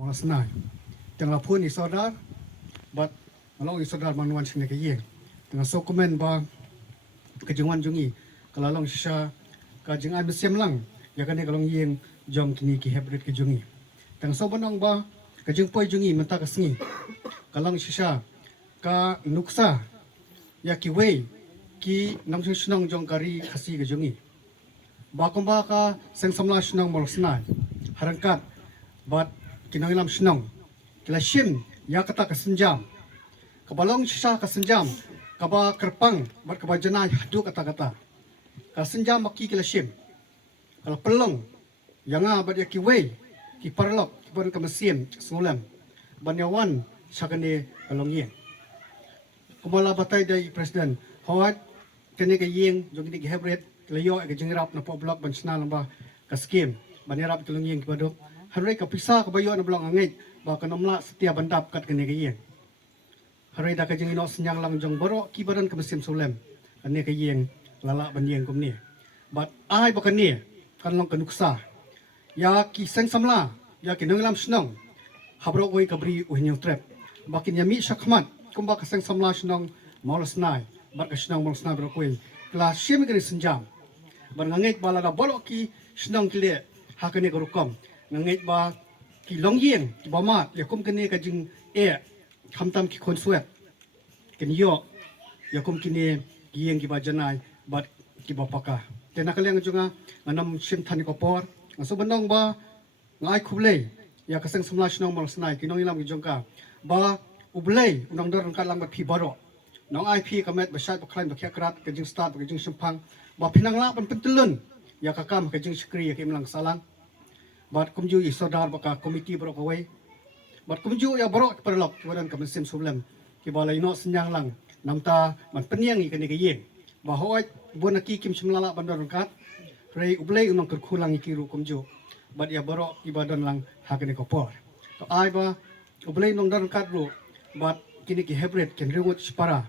molas nai tengah pun isodar but malong isodar manuan sini ke ye tengah so komen ba kejungan jungi kalau long sisa kajengan mesim lang ya kan kalau yeng jom kini ki hybrid kejungi tengah so banong ba kejung poi jungi menta kesengi kalau sisa ka nuksa ya ki wei ki nang senang jong kari khasi kejungi ba komba ka seng samla senang molas nai harangkat but kinang ilam senang kila shim ya kata kesenjam kabalong sisa kesenjam kaba kerpang buat kaba jenai hadu kata-kata kesenjam maki kila shim kalau pelong yang abad ya kiwei ki parlok ki pon kemesim sengulam banyawan sakane kalong yen kumala batai dari presiden hawat kene ke yeng jong ni hybrid kelayo ke jengrap na blok bansna lamba ka skim banirap kalong yeng kibadok hari ka pisa ka bayo na blong angit ba kanomla setiap bandap kat kene ke yeng hari dah kajeng ino senyang lang jong borok kibaran ke mesim sulem ane ke yeng lala ban yeng kum ni but ai bakan ni kan long kanuksa ya ki seng samla ya ki nanglam snong habro oi kabri uhinyong trap bakin yami shakmat kumba ka seng samla snong molas nai bar ka snong molas nai bro koi kla shim gri senjam bar ngait bala da borok ki snong kile hakane garukom ngait ba ki long yeng ki bamat ya kum kene kajing khamtam ki konsuet ken yo yakum kini giyeng ki bajanai bat ki bapaka tena kaleng junga anam sim thani ko por so banong ba ngai khuble ya kaseng samla snong mal snai kinong ilam ki jongka ba ublei unang dor kan lang ba phi baro nong ai phi kamet ba shat ba klaim ba khakrat ke jing start ke jing simpang ba pinang la pan pentelun ya kakam ke jing skri ya ki mlang salang bat kumju isodar ba ka komiti bro ko wei bat kumju ya borok perlok wadan ka mesim sublem ki balai no senyang lang namta man peniang ikani ke yeng bahoi bonaki kim semlala bandar kat rei ublei unang kerkulang ikiru kumju bat ya borok ibadan lang hakani kopor to ai ba ublei nong dar kat ru bat kini ki hybrid ken rewut spara